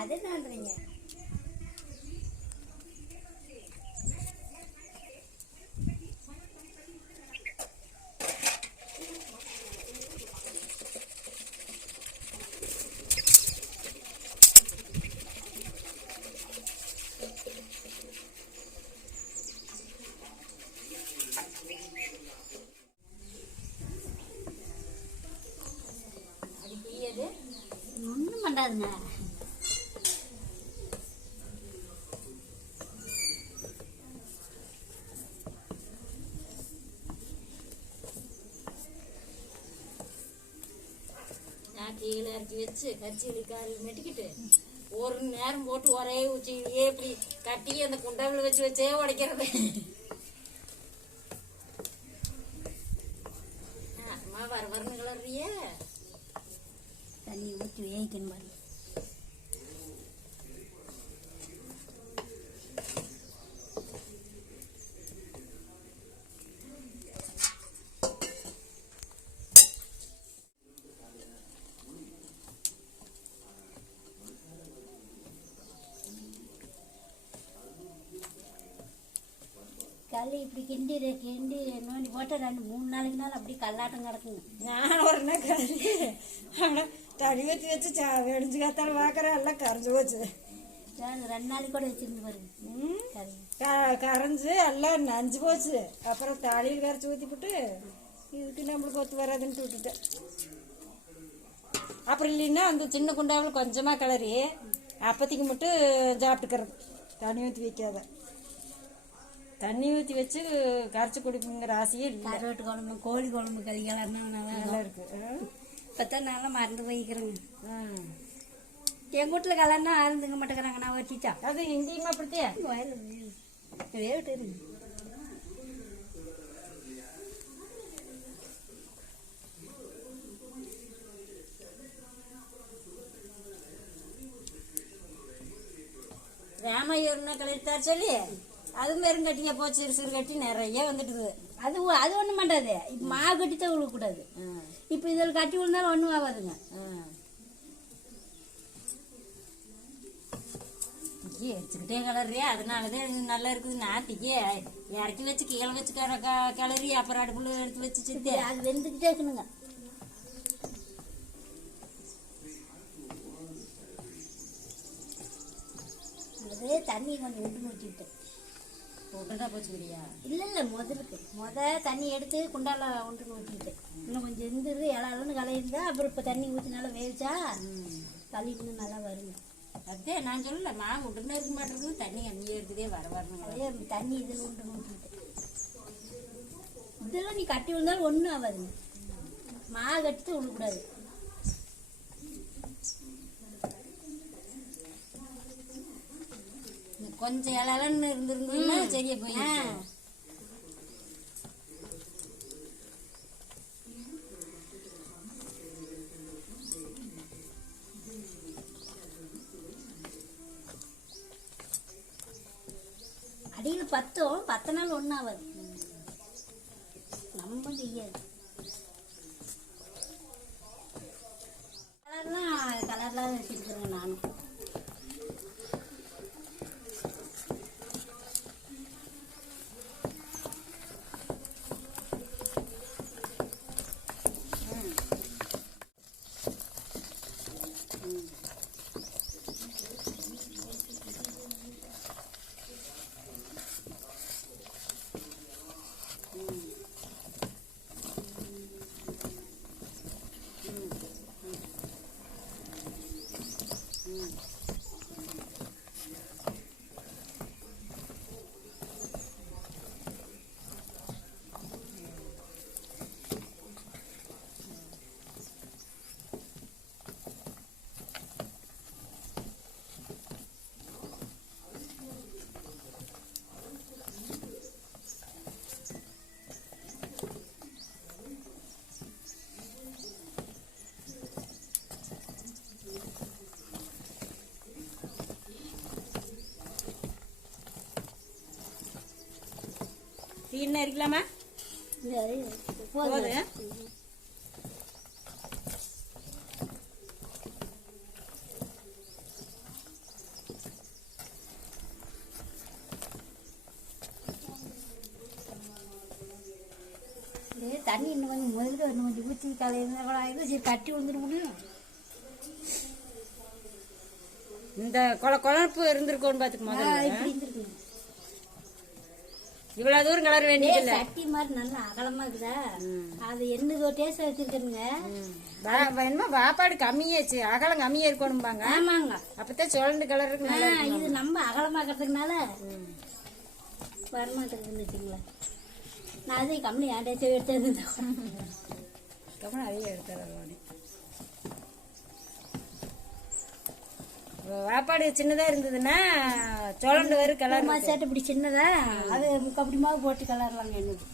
அதை தான்றீங்க. ஒன்றும் பண்ணாதுங்க. நான் கீழே இறக்கி வச்சு கச்சிலி காரில் மெட்டிக்கிட்டு ஒரு நேரம் போட்டு ஒரே ஊச்சியே இப்படி கட்டி அந்த குண்டாவில் வச்சு வச்சே உடைக்கிறது. அம்மா வர வரணும் கிளறிய தண்ணி ஊற்றி வேய்க்கணும் மாதிரி. களி இப்படி கிண்டி நோண்டி போட்டால் 2-3 நாளைக்கு நாள் அப்படி கல்லாட்டம் கிடக்குங்க. நான் ஒரு நாள் களி ஆனால் தண்ணி ஊற்றி வச்சு வெடிஞ்சு காத்தாலும் பார்க்குறேன் எல்லாம் கரைஞ்சி போச்சு. 2 நாளைக்கு கூட வச்சிருந்து பாருங்க. கரைஞ்சி எல்லாம் நஞ்சு போச்சு. அப்புறம் தாலியில் கரைச்சி ஊற்றிவிட்டு இதுக்கு நம்மளுக்கு ஒத்து வராதுன்ட்டு விட்டுட்டேன். அப்புறம் இல்லைன்னா அந்த சின்ன குண்டாவில் கொஞ்சமாக கிளறி அப்பத்திக்கு மட்டும் சாப்பிட்டுக்கிறது. தண்ணி ஊற்றி வைக்காத. தண்ணி ஊற்றி வச்சு கரைச்சி குடிப்புங்கிற ஆசையே இல்லை. கருவாட்டு குழம்பு, கோழி குழம்பு கறிகளாக நல்லா இருக்கு. இப்போத்தான் நல்லா மறந்து போய்க்கிறேங்க. என் வீட்டில் கலர்னா ஆருந்துங்க மாட்டேங்கிறாங்க. நான் வச்சிட்டா அது இங்கேயுமா அப்படித்தியா வேவிட்டு ராமையூர்னா கழித்தார் சொல்லி அதுவும் வெறும் கட்டியா போச்சு. சிறு கட்டி நிறைய வந்துட்டுது. அது ஒன்றும் மாட்டாது. இப்போ மாவு கட்டி தான் விழுக்கூடாது. இப்போ இதில் கட்டி விழுந்தாலும் ஒன்றும் ஆகாதுங்க. திக்கி வச்சுக்கிட்டே கிளறியா அதனாலதான் நல்லா இருக்குது. நான் திக்கி இறக்கி வச்சு கீழே வச்சு கிளறி அப்புறம் அடுப்புல எடுத்து வச்சு சித்தி அது வெந்துக்கிட்டே இருக்கணுங்க. அதே தண்ணி கொஞ்சம் விட்டு ஊற்றிட்டேன். விட்டுதான் போச்சுக்கிறியா? இல்லை தண்ணி எடுத்து குண்டால ஒன்று ஊற்றிட்டேன். இன்னும் கொஞ்சம் இருந்தது இலாலன்னு கலையிருந்தா அப்புறம் இப்போ தண்ணி ஊற்றி நல்லா வேவிச்சா களி இன்னும் நல்லா வருங்க. அதே நான் சொல்லல மாவு உடனே இருக்க மாட்டேங்குது. தண்ணி கம்மியாக இருக்குதே வரணும். அதே தண்ணி இதில் ஒன்று ஊற்றிட்டேன். இதெல்லாம் நீ கட்டி விழுந்தாலும் ஒன்றும் ஆகாதுங்க. மாவு கட்டிட்டு விழக்கூடாது. கொஞ்சம் இலன்னு இருந்திருந்தீங்கன்னா சரியா போய். அடியில் 10 நாள் ஒன்றும் ஆகாது. நம்ம செய்யாது. கலர்லாம் வச்சுருக்குறேங்க நானும். இன்னும் இருக்கலாமா? போதும். தண்ணி இன்னும் கொஞ்சம் முதல்ல இன்னும் கொஞ்சம் ஊற்றி கலையிருந்தா கூட ஆயிடும். சரி கட்டி விழுந்துட முடியும். இந்த குழப்பு இருந்திருக்கோன்னு பார்த்துக்கு இப்படி இருந்துருக்குங்க. இவ்வளவு தூரம் கலர் வேண்டியது சட்டி மாதிரி நல்லா அகலமா இருக்குதா, அது என்னதோ டேஸ்ட் வச்சிருக்கணுங்க. என்னமோ வாப்பாடு கம்மியாச்சு, அகலம் கம்மியா இருக்கணும்பாங்க. ஆமாங்க, அப்பதான் சுழண்டு கலர் இருக்கு. இது நம்ம அகலமாக்கிறதுக்குனால வரமாட்டேங்குதுன்னு வச்சுங்களேன். நான் அதே கம்மி என் டேஸ்ட் எடுத்தது கம்மி அதையே எடுத்துறேன். வாப்பாடு சின்னதா இருந்ததுன்னா சுழண்டு வரும் கலர். சேட்டை இப்படி சின்னதா அது முக்கப்படி மாவு போட்டு கலர்லாங்க என்னது.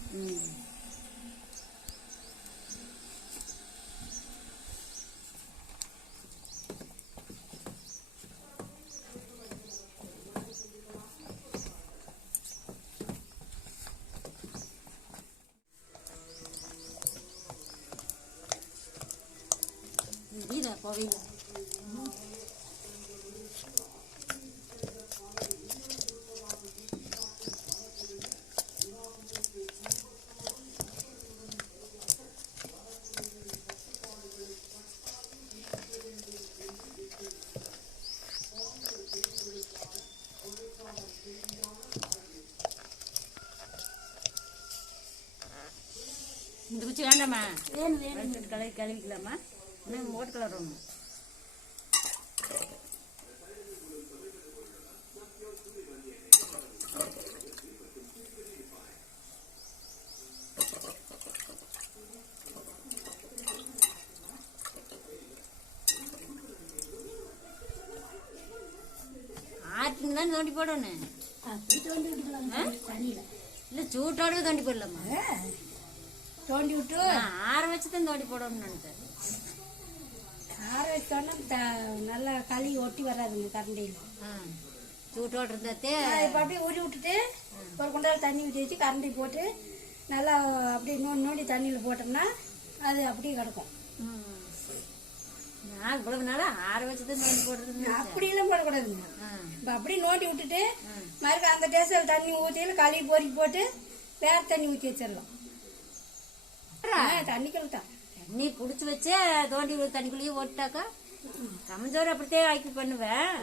கோவையில் இந்த குச்சி வேண்டாமா? வேணும் கழுவிக்கலாமா? இன்னும் ஓட்டு கலர் ஒன்று. ஆற்றுன்னு தான் தோண்டி போடணும். இல்லை சூட்டோட தோண்டி போடலாமா? தோண்டி விட்டு ஆற வச்சு தான் தோண்டி போடணும்னு நினைச்சேன். ஆற வச்சோன்னா நல்லா களி ஒட்டி வராதுங்க கரண்டியில். சூட்டோட இருந்தாத்தே இப்போ அப்படியே ஊற்றி விட்டுட்டு ஒரு குண்டால் தண்ணி ஊற்றி வச்சு கரண்டி போட்டு நல்லா அப்படியே நோண்டி நோண்டி தண்ணியில் போட்டோம்னா அது அப்படியே கிடக்கும். நான் இவ்வளவு நாளா ஆற வச்சு தான் தோண்டி போடுறது. அப்படியெல்லாம் போடக்கூடாதுங்க. இப்போ அப்படியே நோண்டி விட்டுட்டு மறுக்க அந்த டேஸ்டில் தண்ணி ஊற்றியில் களி பொறுக்கி போட்டு வேற தண்ணி ஊற்றி வச்சிடலாம். தண்ணிக்குள்ள தான் தண்ணி புடிச்சு வச்சே தோண்டி தண்ணிக்குள்ளேயே ஓட்டாக்கா கமஞ்சோறு அப்படித்தான் ஆக்கி பண்ணுவேன்.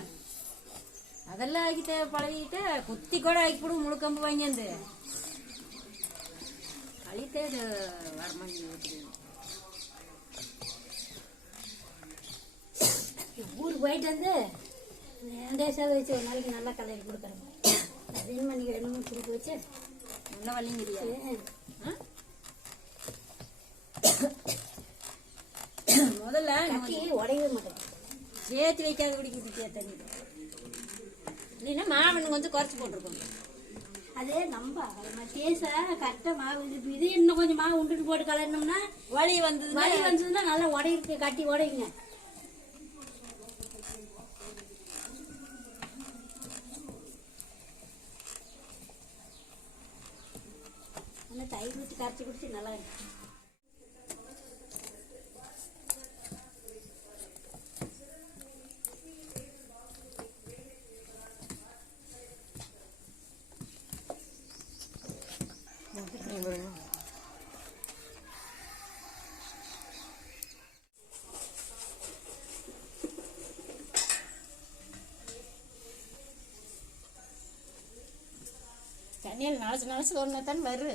அதெல்லாம் ஆக்கி பழகிட்டு குத்தி கூட ஆக்கி போடும். முழு கம்பு வாங்கியாந்து களித்தே வரமாங்க. ஊருக்கு போயிட்டு வந்து டேஸாக வச்சு ஒரு நாளைக்கு நல்லா கலரி கொடுக்குறேங்க. அதே மணிக்கு வேணும்னு கொடுக்க வச்சு நல்லா வள்ளிங்கிறியா? முதல்ல உடையவே மாட்டேன். சேர்த்து வைக்காத குடிக்கிட்டு தண்ணி இல்லைன்னா மாவு கொஞ்சம் குறைச்சி போட்டிருக்கோங்க. அதே நம்ம டேஸா கரெக்டாக மாவு இது இன்னும் கொஞ்சம் மாவு உண்டுட்டு போட்டு கலரினோம்னா வலி வந்ததுன்னா நல்லா உடையிருக்கு, கட்டி உடையுங்க. நல்லா தயிர் ஊற்றி கரைச்சி குடிச்சு நல்லா இருக்கு. தண்ணியில் நாளைச்சு ஒன்று தான் வரு.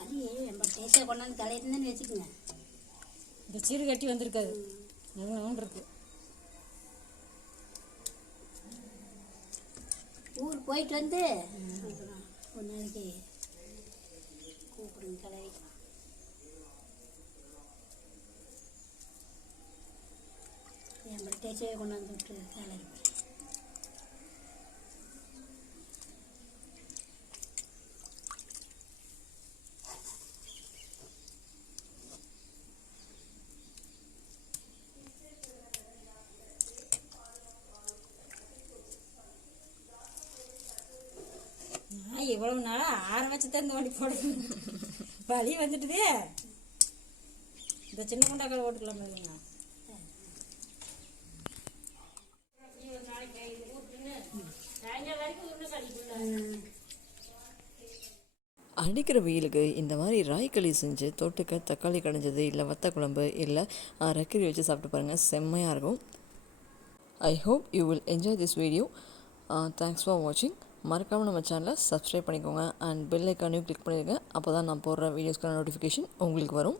அது நம்ம டேஸ்டாக கொண்டாந்து கலையிருந்தேன்னு வச்சுக்கோங்க. இந்த சீரு கட்டி வந்திருக்காது, நோன் இருக்கு. ஊருக்கு போயிட்டு வந்து ஒரு நாளைக்கு கூப்பிடுங்க கலை. நம்ம டேஸ்டே கொண்டாந்து விட்டு கலை. இவ்வளவு நாளா ஆற வச்சு தான் தோண்டி போடுறது. வலி வந்துட்டுதே. இந்த சின்ன குண்டாக்கள் ஓட்டுக்கலாம் இல்லைங்களா? அடிக்கிற வெயிலுக்கு இந்த மாதிரி ராய்களி செஞ்சு தொட்டுக்க தக்காளி கடைஞ்சது இல்லை வத்த குழம்பு இல்லை ரக்கரி வச்சு சாப்பிட்டு பாருங்கள், செம்மையாக இருக்கும். I hope you will enjoy this video. Thanks for வாட்சிங். மறக்காமல் நம்ம சேனலை சப்ஸ்கிரைப் பண்ணிக்கோங்க அண்ட் பெல் ஐக்கானையும் கிளிக் பண்ணிடுங்க. அப்போ தான் நான் போடுற வீடியோஸ்க்கான நோட்டிஃபிகேஷன் உங்களுக்கு வரும்.